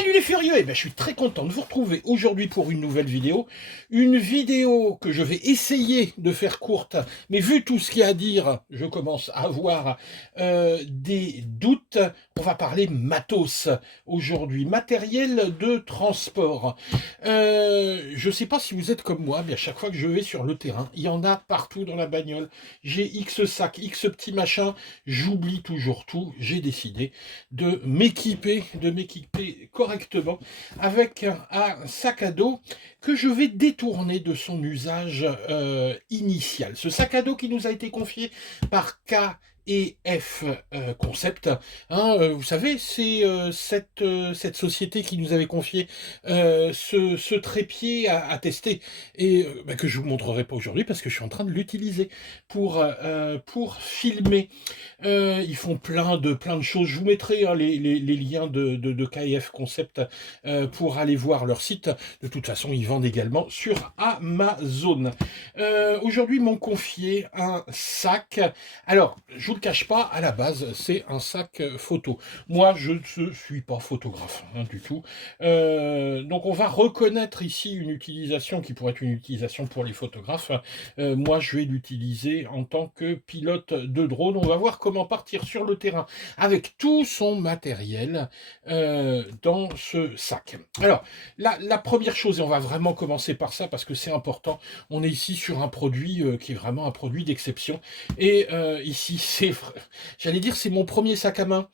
Salut les furieux! Eh ben, je suis très content de vous retrouver aujourd'hui pour une nouvelle vidéo. Une vidéo que je vais essayer de faire courte, mais vu tout ce qu'il y a à dire, je commence à avoir des doutes. On va parler matos aujourd'hui, matériel de transport. Je ne sais pas si vous êtes comme moi, mais à chaque fois que je vais sur le terrain, il y en a partout dans la bagnole. J'ai X sacs, X petits machins, j'oublie toujours tout. J'ai décidé de m'équiper correctement avec un sac à dos que je vais détourner de son usage initial. Ce sac à dos qui nous a été confié par K&F Concept. Vous savez, c'est cette société qui nous avait confié ce trépied à tester et que je ne vous montrerai pas aujourd'hui parce que je suis en train de l'utiliser pour filmer. Ils font plein de choses. Je vous mettrai les liens de KF Concept pour aller voir leur site. De toute façon, ils vendent également sur Amazon. Aujourd'hui, ils m'ont confié un sac. Alors, je vous le cache pas, à la base, c'est un sac photo. Moi, je ne suis pas photographe du tout. Donc, on va reconnaître ici une utilisation qui pourrait être une utilisation pour les photographes. Moi, je vais l'utiliser en tant que pilote de drone. On va voir comment partir sur le terrain avec tout son matériel dans ce sac. Alors, la première chose, et on va vraiment commencer par ça parce que c'est important, on est ici sur un produit qui est vraiment un produit d'exception. Et ici, j'allais dire, c'est mon premier sac à main.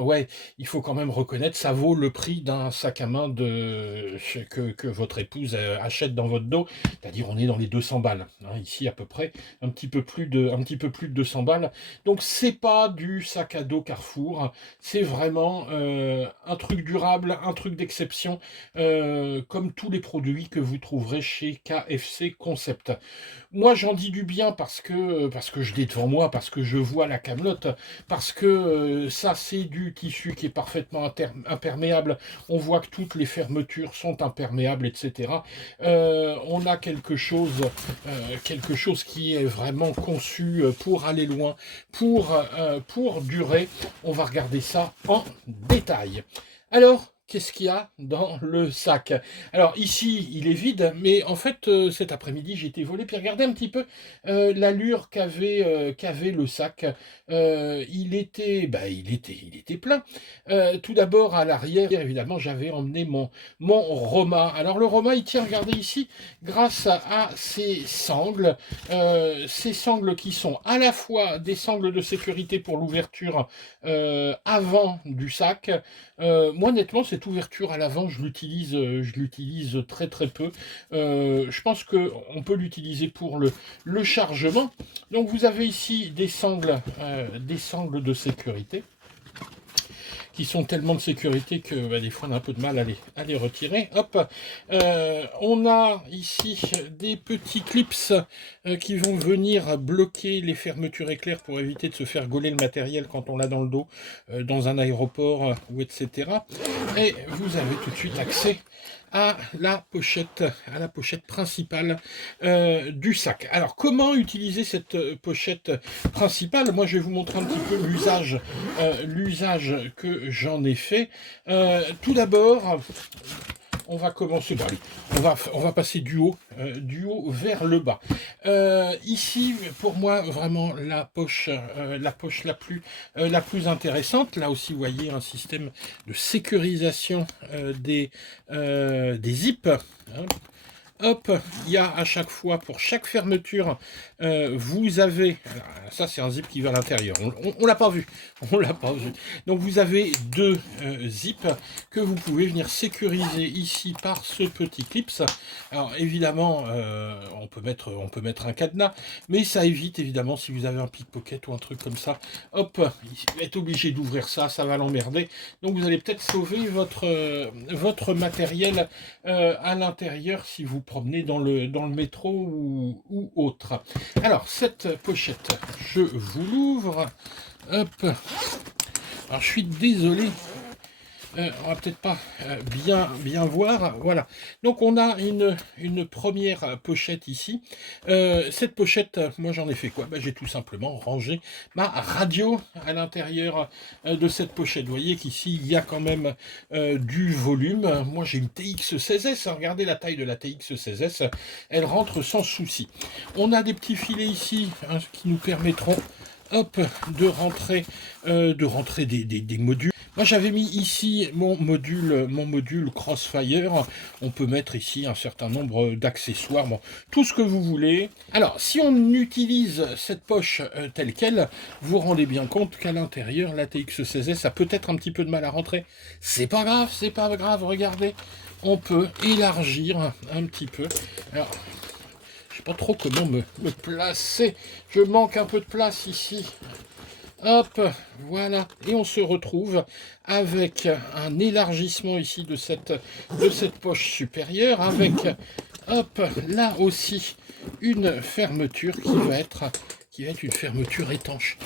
Ouais, il faut quand même reconnaître, ça vaut le prix d'un sac à main que votre épouse achète dans votre dos. C'est-à-dire, on est dans les 200 balles. Ici, à peu près, un petit peu plus de 200 balles. Donc c'est pas du sac à dos Carrefour, c'est vraiment un truc durable, un truc d'exception, comme tous les produits que vous trouverez chez KFC Concept. Moi j'en dis du bien parce que je l'ai devant moi, parce que je vois la camelote, parce que ça c'est du tissu qui est parfaitement imperméable, on voit que toutes les fermetures sont imperméables, etc. On a quelque chose qui est vraiment conçu pour aller loin, pour durer. On va regarder ça en détail. Alors, qu'est-ce qu'il y a dans le sac? Alors ici, il est vide, mais en fait, cet après-midi, j'ai été volé. Puis regardez un petit peu l'allure qu'avait le sac. Il était plein. Tout d'abord, à l'arrière, évidemment, j'avais emmené mon Roma. Alors le Roma, il tient, regardez ici, grâce à ces sangles qui sont à la fois des sangles de sécurité pour l'ouverture avant du sac. Moi, honnêtement, cette ouverture à l'avant, je l'utilise très très peu. Je pense qu'on peut l'utiliser pour le chargement. Donc, vous avez ici des sangles de sécurité qui sont tellement de sécurité que des fois on a un peu de mal à les retirer. Hop, on a ici des petits clips qui vont venir bloquer les fermetures éclairs pour éviter de se faire gauler le matériel quand on l'a dans le dos, dans un aéroport ou etc. Et vous avez tout de suite accès à la pochette principale du sac. Alors, comment utiliser cette pochette principale? Moi, je vais vous montrer un petit peu l'usage que j'en ai fait. Tout d'abord, on va commencer, allez, on va passer du haut vers le bas. Ici, pour moi, vraiment la poche la plus intéressante. Là aussi, vous voyez un système de sécurisation des zips. Hop, il y a à chaque fois, pour chaque fermeture, vous avez, ça c'est un zip qui va à l'intérieur, on l'a pas vu, donc vous avez deux zips que vous pouvez venir sécuriser ici par ce petit clips. Alors évidemment, on peut mettre un cadenas, mais ça évite évidemment si vous avez un pickpocket ou un truc comme ça, hop, il va être obligé d'ouvrir ça va l'emmerder, donc vous allez peut-être sauver votre matériel à l'intérieur si vous promener dans le métro ou autre. Alors, cette pochette, je vous l'ouvre. Hop. Alors, je suis désolé. On va peut-être pas bien voir. Voilà. Donc on a une première pochette ici. Cette pochette, moi j'en ai fait quoi? Ben, j'ai tout simplement rangé ma radio à l'intérieur de cette pochette. Vous voyez qu'ici il y a quand même du volume. Moi j'ai une TX16S. Regardez la taille de la TX16S. Elle rentre sans souci. On a des petits filets ici, hein, qui nous permettront, hop, de rentrer des modules. Moi j'avais mis ici mon module Crossfire. On peut mettre ici un certain nombre d'accessoires, bon, tout ce que vous voulez. Alors si on utilise cette poche telle quelle, vous vous rendez bien compte qu'à l'intérieur, la TX16S a peut-être un petit peu de mal à rentrer. C'est pas grave, regardez. On peut élargir un petit peu. Alors, je sais pas trop comment me placer. Je manque un peu de place ici. Hop, voilà, et on se retrouve avec un élargissement ici de cette poche supérieure, avec, hop, là aussi, une fermeture qui va être une fermeture étanche.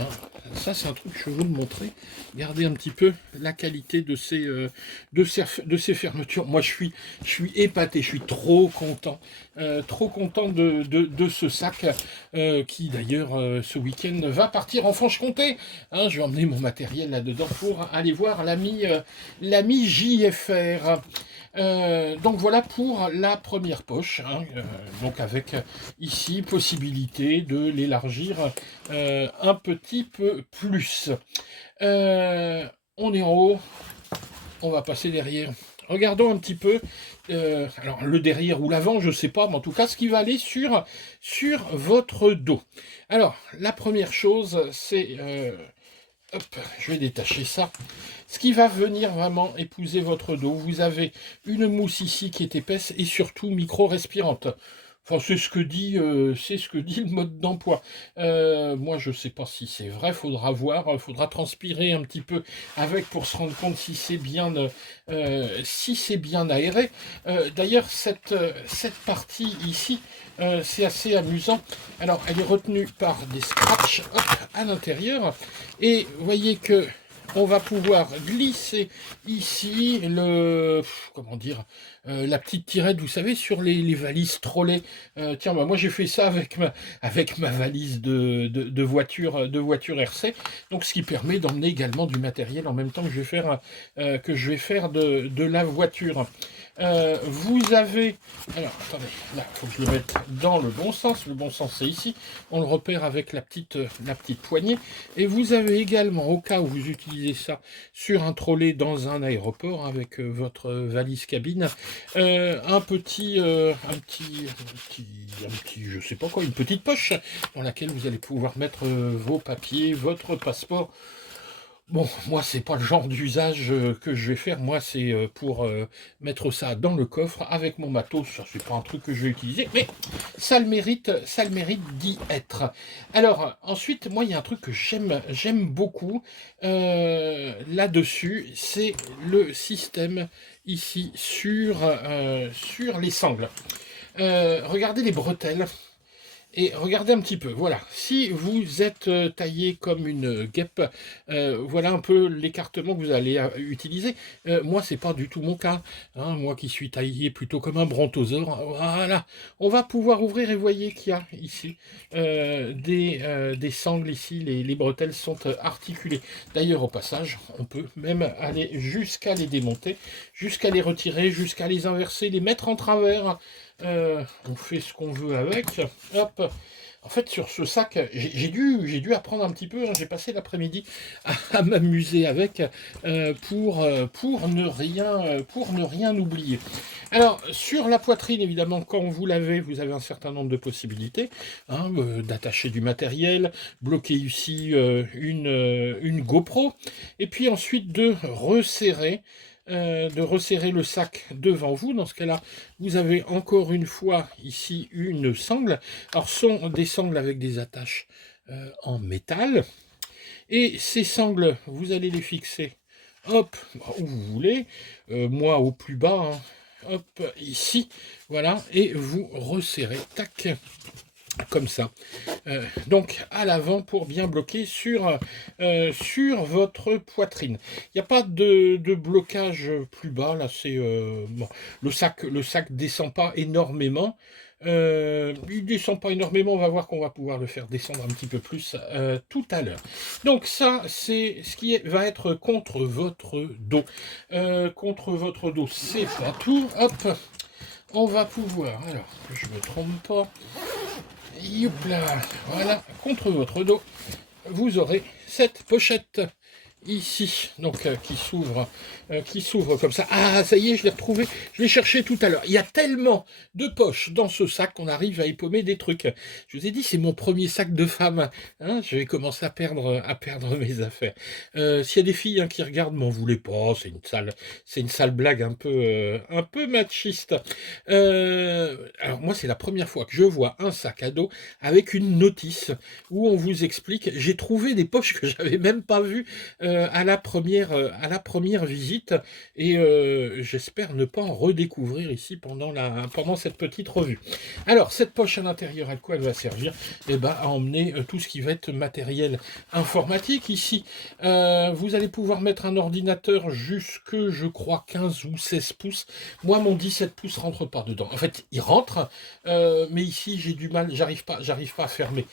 Hein, ça, c'est un truc que je vais vous montrer. Regardez un petit peu la qualité de ces fermetures. Moi, je suis épaté, je suis trop content de ce sac qui, d'ailleurs, ce week-end va partir en Franche-Comté. Hein, je vais emmener mon matériel là-dedans pour aller voir l'ami JFR. Donc voilà pour la première poche, hein, donc avec ici possibilité de l'élargir un petit peu plus. On est en haut, on va passer derrière. Regardons un petit peu, alors le derrière ou l'avant, je ne sais pas, mais en tout cas ce qui va aller sur votre dos. Alors la première chose, c'est hop, je vais détacher ça. Ce qui va venir vraiment épouser votre dos, vous avez une mousse ici qui est épaisse et surtout micro-respirante. Enfin, c'est ce que dit le mode d'emploi. Moi, je ne sais pas si c'est vrai, faudra voir, faudra transpirer un petit peu avec pour se rendre compte si c'est bien aéré. D'ailleurs, cette partie ici, c'est assez amusant. Alors, elle est retenue par des scratchs, hop, à l'intérieur. Et vous voyez que on va pouvoir glisser ici comment dire, la petite tirette, vous savez, sur les valises trolley. Tiens, bah, moi j'ai fait ça avec ma valise de voiture RC. Donc ce qui permet d'emmener également du matériel en même temps que je vais faire de la voiture. Vous avez, alors attendez, là il faut que je le mette dans le bon sens. Le bon sens c'est ici. On le repère avec la petite poignée. Et vous avez également, au cas où vous utilisez ça sur un trolley dans un aéroport avec votre valise cabine, je sais pas quoi, une petite poche dans laquelle vous allez pouvoir mettre vos papiers, votre passeport. Bon, moi, c'est pas le genre d'usage que je vais faire. Moi, c'est pour mettre ça dans le coffre avec mon matos. Ça, c'est pas un truc que je vais utiliser, mais ça le mérite d'y être. Alors, ensuite, moi, il y a un truc que j'aime beaucoup là-dessus, c'est le système ici sur les sangles. Regardez les bretelles. Et regardez un petit peu, voilà, si vous êtes taillé comme une guêpe, voilà un peu l'écartement que vous allez utiliser. Moi, c'est pas du tout mon cas, hein, moi qui suis taillé plutôt comme un brontosaure, voilà. On va pouvoir ouvrir et voyez qu'il y a ici des sangles, ici, les bretelles sont articulées. D'ailleurs, au passage, on peut même aller jusqu'à les démonter, jusqu'à les retirer, jusqu'à les inverser, les mettre en travers. On fait ce qu'on veut avec. Hop. En fait, sur ce sac, j'ai dû apprendre un petit peu. Hein, j'ai passé l'après-midi à m'amuser avec pour ne rien oublier. Alors, sur la poitrine, évidemment, quand vous l'avez, vous avez un certain nombre de possibilités hein, d'attacher du matériel, bloquer ici une GoPro, et puis ensuite de resserrer le sac devant vous. Dans ce cas-là, vous avez encore une fois ici une sangle. Alors, ce sont des sangles avec des attaches en métal. Et ces sangles, vous allez les fixer, hop, où vous voulez. Moi, au plus bas, hein, hop, ici, voilà. Et vous resserrez, tac. comme ça. Donc à l'avant pour bien bloquer sur votre poitrine. Il n'y a pas de blocage plus bas, là c'est bon. Le sac descend pas énormément. Il descend pas énormément, on va voir qu'on va pouvoir le faire descendre un petit peu plus tout à l'heure. Donc ça, c'est ce qui va être contre votre dos. Contre votre dos, c'est pas tout. Hop, on va pouvoir, alors que je me trompe pas, youpla, voilà, contre votre dos, vous aurez cette pochette ici, donc qui s'ouvre comme ça. Ah, ça y est, je l'ai retrouvé, je l'ai cherché tout à l'heure. Il y a tellement de poches dans ce sac qu'on arrive à épaumer des trucs. Je vous ai dit, c'est mon premier sac de femme. Hein, je vais commencer à perdre mes affaires. S'il y a des filles qui regardent, m'en voulez pas, c'est une sale blague un peu machiste. Alors moi, c'est la première fois que je vois un sac à dos avec une notice où on vous explique. J'ai trouvé des poches que j'avais même pas vues à la première visite, et j'espère ne pas en redécouvrir ici pendant cette petite revue. Alors cette poche à l'intérieur, à quoi elle va servir? Eh ben, à emmener tout ce qui va être matériel informatique. Ici vous allez pouvoir mettre un ordinateur jusque, je crois, 15 ou 16 pouces. Moi, mon 17 pouces rentre pas dedans. En fait, il rentre, mais ici j'ai du mal, j'arrive pas à fermer.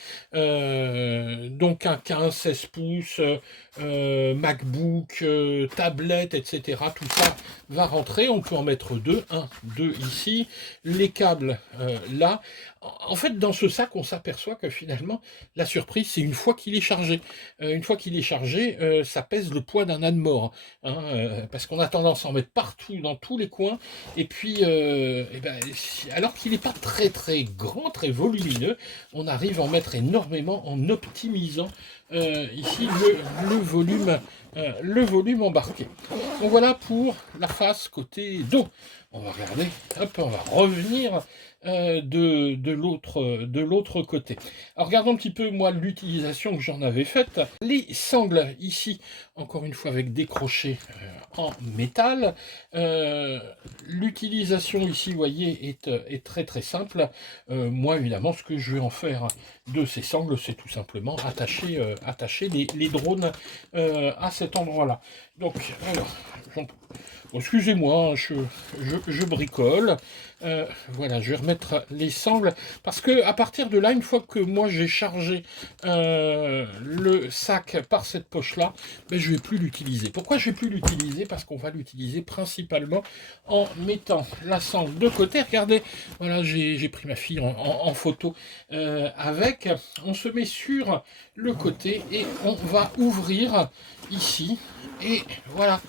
Donc un 15, 16 pouces, MacBook, tablette, etc. Tout ça va rentrer. On peut en mettre deux. Un, deux ici. Les câbles là. En fait, dans ce sac, on s'aperçoit que finalement, la surprise, c'est une fois qu'il est chargé. Une fois qu'il est chargé, ça pèse le poids d'un âne mort. Hein, parce qu'on a tendance à en mettre partout, dans tous les coins. Et puis, alors qu'il n'est pas très très grand, très volumineux, on arrive à en mettre énormément en optimisant ici le volume embarqué. Donc voilà pour la face côté dos. On va regarder, hop, on va revenir de l'autre côté. Alors regardons un petit peu moi l'utilisation que j'en avais faite. Les sangles ici, encore une fois avec des crochets en métal. L'utilisation ici, vous voyez, est très très simple. Moi évidemment, ce que je vais en faire de ces sangles, c'est tout simplement attacher les drones à cet endroit-là. Donc, alors, excusez-moi, je bricole. Voilà, je vais remettre les sangles parce que à partir de là, une fois que moi j'ai chargé le sac par cette poche-là, ben, je ne vais plus l'utiliser. Pourquoi je ne vais plus l'utiliser? Parce qu'on va l'utiliser principalement en mettant la sangle de côté. Regardez, voilà, j'ai pris ma fille en photo avec. On se met sur le côté et on va ouvrir ici. Et voilà.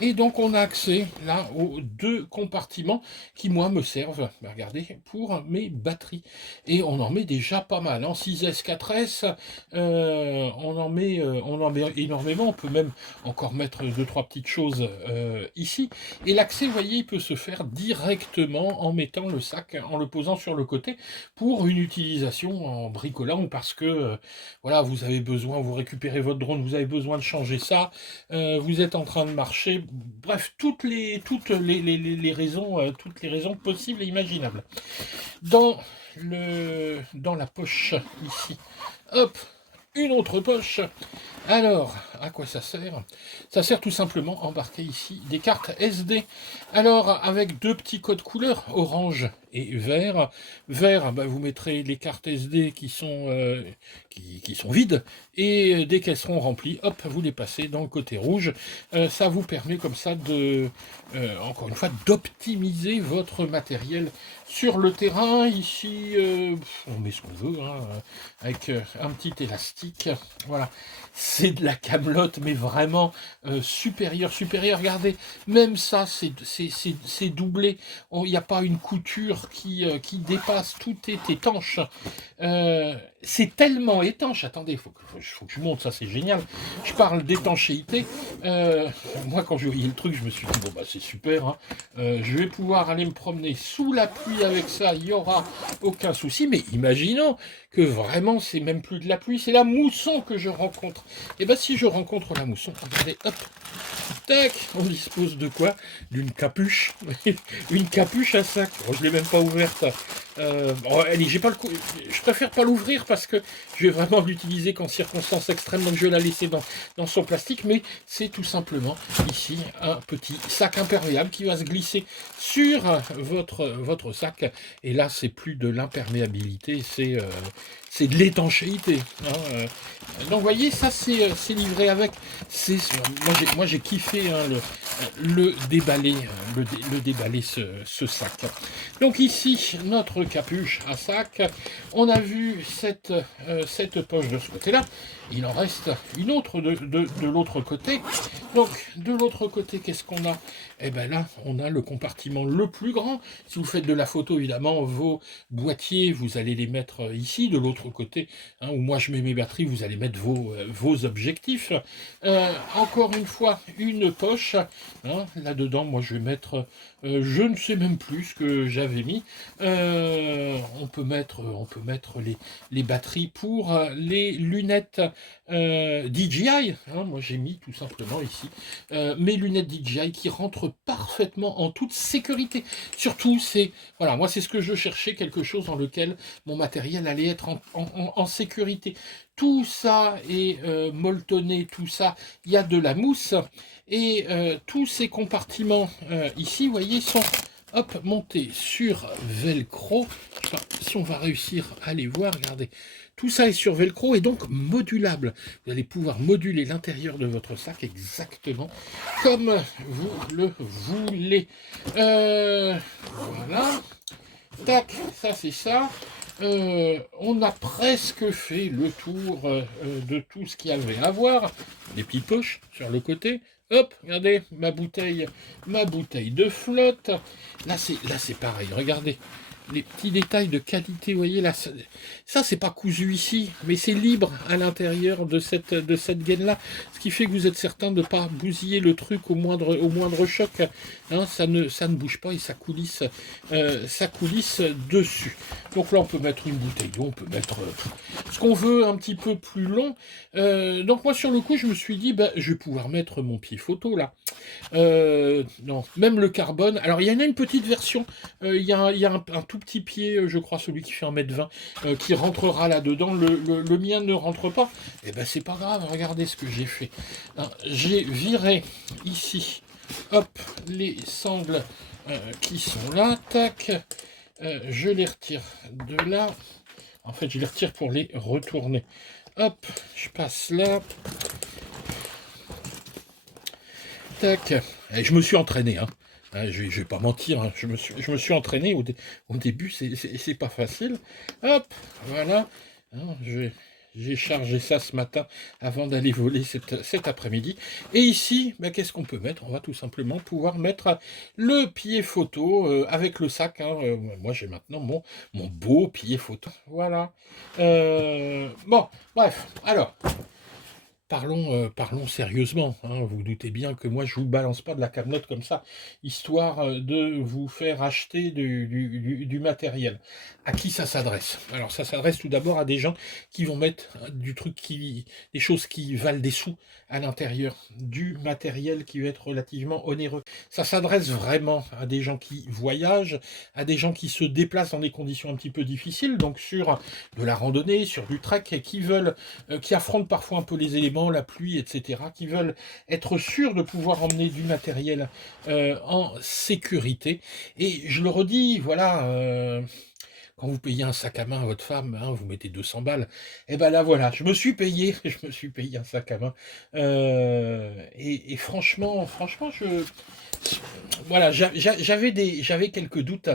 Et donc on a accès là aux deux compartiments qui moi me servent, regardez, pour mes batteries. Et on en met déjà pas mal, en 6S, 4S, on en met énormément, on peut même encore mettre 2-3 petites choses ici. Et l'accès, vous voyez, il peut se faire directement en mettant le sac, en le posant sur le côté, pour une utilisation en bricolant, parce que voilà, vous avez besoin, vous récupérez votre drone, vous avez besoin de changer ça, vous êtes en train de marcher, bref, toutes les raisons possibles et imaginables. Dans la poche ici, hop, une autre poche. Alors, à quoi ça sert? Ça sert tout simplement à embarquer ici des cartes SD. Alors, avec deux petits codes couleurs, orange et vert. Vert, bah, vous mettrez les cartes SD qui sont vides, et dès qu'elles seront remplies, hop, vous les passez dans le côté rouge. Ça vous permet comme ça encore une fois, d'optimiser votre matériel sur le terrain. Ici, on met ce qu'on veut, hein, avec un petit élastique. Voilà, c'est de la camelote, mais vraiment supérieur. Regardez, même ça, c'est doublé. Il n'y a pas une couture qui dépasse, tout est étanche. C'est tellement étanche. Attendez, faut que je montre, ça c'est génial. Je parle d'étanchéité. Moi, quand je voyais le truc, je me suis dit, bon, bah c'est super. Hein. Je vais pouvoir aller me promener sous la pluie avec ça, il n'y aura aucun souci. Mais imaginons que vraiment, c'est même plus de la pluie, c'est la mousson que je rencontre. Et bien, si je rencontre la mousson, regardez, hop, tac, on dispose de quoi? D'une capuche. Une capuche à sac. Bon, je ne l'ai même pas ouverte. Bon, allez, j'ai pas le coup, je préfère pas l'ouvrir parce que je vais vraiment l'utiliser qu'en circonstances extrêmes, donc je vais la laisser dans son plastique, mais c'est tout simplement ici un petit sac imperméable qui va se glisser sur votre sac, et là c'est plus de l'imperméabilité, c'est de l'étanchéité, hein, donc vous voyez, ça c'est livré avec, moi j'ai kiffé, hein, le déballer, le déballer ce sac. Donc ici, notre capuche à sac. On a vu cette poche de ce côté-là. Il en reste une autre de l'autre côté. Donc, de l'autre côté, qu'est-ce qu'on a? Eh bien là, on a le compartiment le plus grand. Si vous faites de la photo, évidemment, vos boîtiers, vous allez les mettre ici, de l'autre côté, hein, où moi je mets mes batteries, vous allez mettre vos objectifs. Encore une fois, une poche. Hein, là-dedans, moi je vais mettre, je ne sais même plus ce que j'avais mis. On peut mettre les batteries pour les lunettes DJI. Hein, moi j'ai mis tout simplement ici mes lunettes DJI qui rentrent parfaitement en toute sécurité. Surtout, voilà, moi c'est ce que je cherchais, quelque chose dans lequel mon matériel allait être en sécurité. Tout ça est molletonné, tout ça, il y a de la mousse, et tous ces compartiments ici, vous voyez, sont montés sur velcro. Je sais pas si on va réussir à les voir, regardez. Tout ça est sur velcro et donc modulable. Vous allez pouvoir moduler l'intérieur de votre sac exactement comme vous le voulez. Voilà. Tac, ça c'est ça. On a presque fait le tour de tout ce qu'il y avait à voir. Des petites poches sur le côté. Hop, regardez, ma bouteille de flotte. Là c'est pareil, regardez. Les petits détails de qualité, vous voyez là, ça c'est pas cousu ici, mais c'est libre à l'intérieur de cette gaine là, ce qui fait que vous êtes certain de ne pas bousiller le truc au moindre choc, hein, ça ne bouge pas et ça coulisse dessus. Donc là on peut mettre une bouteille d'eau, on peut mettre ce qu'on veut un petit peu plus long. Donc moi sur le coup je me suis dit, je vais pouvoir mettre mon pied photo là. Non, même le carbone. Alors il y en a une petite version, il y a un tout petit pied, je crois celui qui fait 1,20 m, qui rentrera là-dedans. Le mien ne rentre pas. Et ben c'est pas grave, regardez ce que j'ai fait. Hein, j'ai viré ici, hop, les sangles qui sont là, tac, je les retire de là. En fait, je les retire pour les retourner. Hop, je passe là. Tac. Et je me suis entraîné, hein. Je vais pas mentir, hein. Je me suis entraîné au début, c'est pas facile. Hop, voilà. Hein, j'ai chargé ça ce matin avant d'aller voler cet après-midi. Et ici, qu'est-ce qu'on peut mettre? On va tout simplement pouvoir mettre le pied photo avec le sac, hein. Moi, j'ai maintenant mon beau pied photo. Voilà. Bon, bref, alors. Parlons sérieusement, hein. Vous vous doutez bien que moi je vous balance pas de la camelote comme ça, histoire de vous faire acheter du matériel. À qui ça s'adresse? Alors ça s'adresse tout d'abord à des gens qui vont mettre des choses qui valent des sous à l'intérieur du matériel qui va être relativement onéreux. Ça s'adresse vraiment à des gens qui voyagent, à des gens qui se déplacent dans des conditions un petit peu difficiles, donc sur de la randonnée, sur du trek, et qui affrontent parfois un peu les éléments, la pluie, etc., qui veulent être sûrs de pouvoir emmener du matériel en sécurité. Et je le redis, voilà, quand vous payez un sac à main à votre femme, hein, vous mettez 200 balles, et ben là voilà, je me suis payé un sac à main. Et franchement, voilà, j'avais quelques doutes,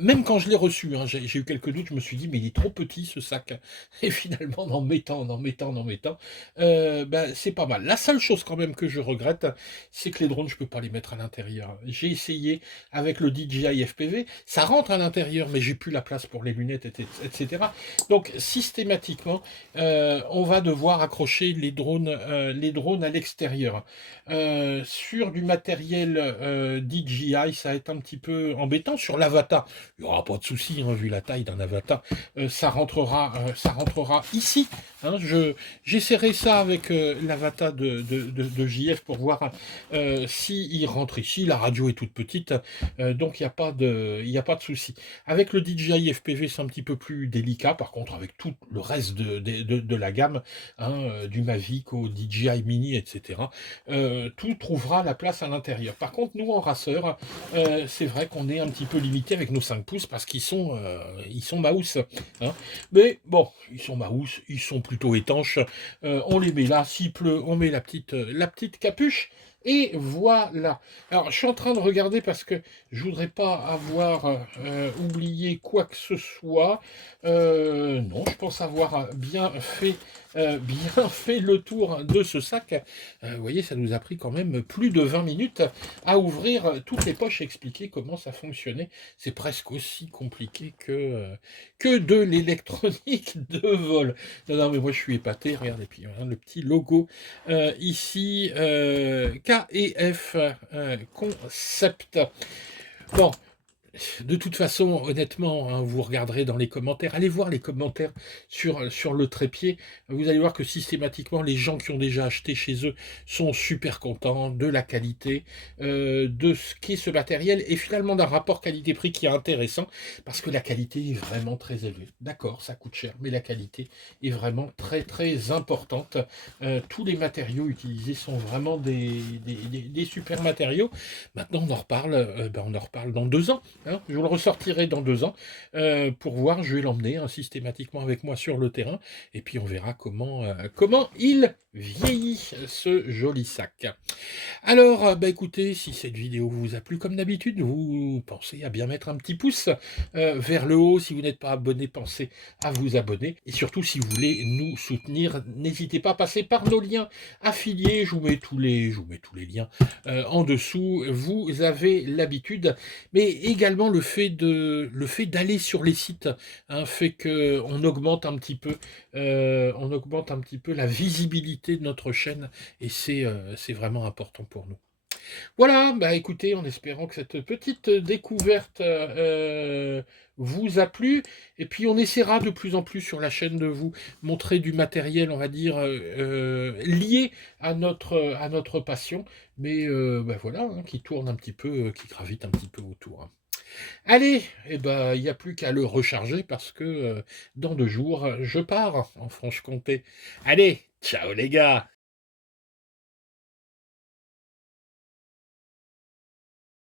même quand je l'ai reçu, hein, j'ai eu quelques doutes, je me suis dit, mais il est trop petit ce sac. Et finalement, en mettant, c'est pas mal. La seule chose quand même que je regrette, c'est que les drones, je peux pas les mettre à l'intérieur. J'ai essayé avec le DJI FPV, ça rentre à l'intérieur, mais j'ai plus la place pour les lunettes, etc. Donc systématiquement, on va devoir accrocher les drones à l'extérieur. Sur du matériel DJI, ça va être un petit peu embêtant. Sur l'avatar, il n'y aura pas de souci, hein, vu la taille d'un avatar, ça rentrera ici. Hein, j'essaierai ça avec l'avatar de JF pour voir s'il rentre ici. La radio est toute petite, donc il n'y a pas de souci. Avec le DJI FPV, c'est un petit peu plus délicat. Par contre, avec tout le reste de la gamme, hein, du Mavic au DJI Mini, etc., tout trouvera la place à l'intérieur. Par contre, nous, en raceur, c'est vrai qu'on est un petit peu limité avec nos 5 pouces parce qu'ils sont mouse. Hein. Mais bon, ils sont mouse, ils sont plutôt étanches. On les met là, s'il pleut, on met la petite capuche. Et voilà. Alors, je suis en train de regarder parce que je voudrais pas avoir oublié quoi que ce soit. Non, je pense avoir bien fait le tour de ce sac. Vous voyez, ça nous a pris quand même plus de 20 minutes à ouvrir toutes les poches et expliquer comment ça fonctionnait. C'est presque aussi compliqué que de l'électronique de vol. Non, non, mais moi je suis épaté. Regardez, puis hein, le petit logo ici, KEF Concept. Bon, de toute façon, honnêtement, hein, vous regarderez dans les commentaires, allez voir les commentaires sur le trépied, vous allez voir que systématiquement, les gens qui ont déjà acheté chez eux sont super contents de la qualité, de ce qu'est ce matériel, et finalement d'un rapport qualité-prix qui est intéressant, parce que la qualité est vraiment très élevée. D'accord, ça coûte cher, mais la qualité est vraiment très très importante. Tous les matériaux utilisés sont vraiment des super matériaux. Maintenant, on en reparle, on en reparle dans 2 ans. Hein, je vous le ressortirai dans 2 ans pour voir, je vais l'emmener hein, systématiquement avec moi sur le terrain et puis on verra comment il vieillit ce joli sac. Alors, écoutez, si cette vidéo vous a plu comme d'habitude, vous pensez à bien mettre un petit pouce vers le haut. Si vous n'êtes pas abonné, pensez à vous abonner. Et surtout, si vous voulez nous soutenir, n'hésitez pas à passer par nos liens affiliés. Je vous mets tous les liens en dessous. Vous avez l'habitude. Mais également le fait d'aller sur les sites hein, fait qu'on augmente un petit peu la visibilité de notre chaîne et c'est vraiment important pour nous. Voilà, écoutez, en espérant que cette petite découverte vous a plu, et puis on essaiera de plus en plus sur la chaîne de vous montrer du matériel, on va dire, lié à notre passion, mais voilà, hein, qui tourne un petit peu, qui gravite un petit peu autour. Hein. Allez, il n'y a plus qu'à le recharger parce que dans 2 jours, je pars en Franche-Comté. Allez, ciao les gars!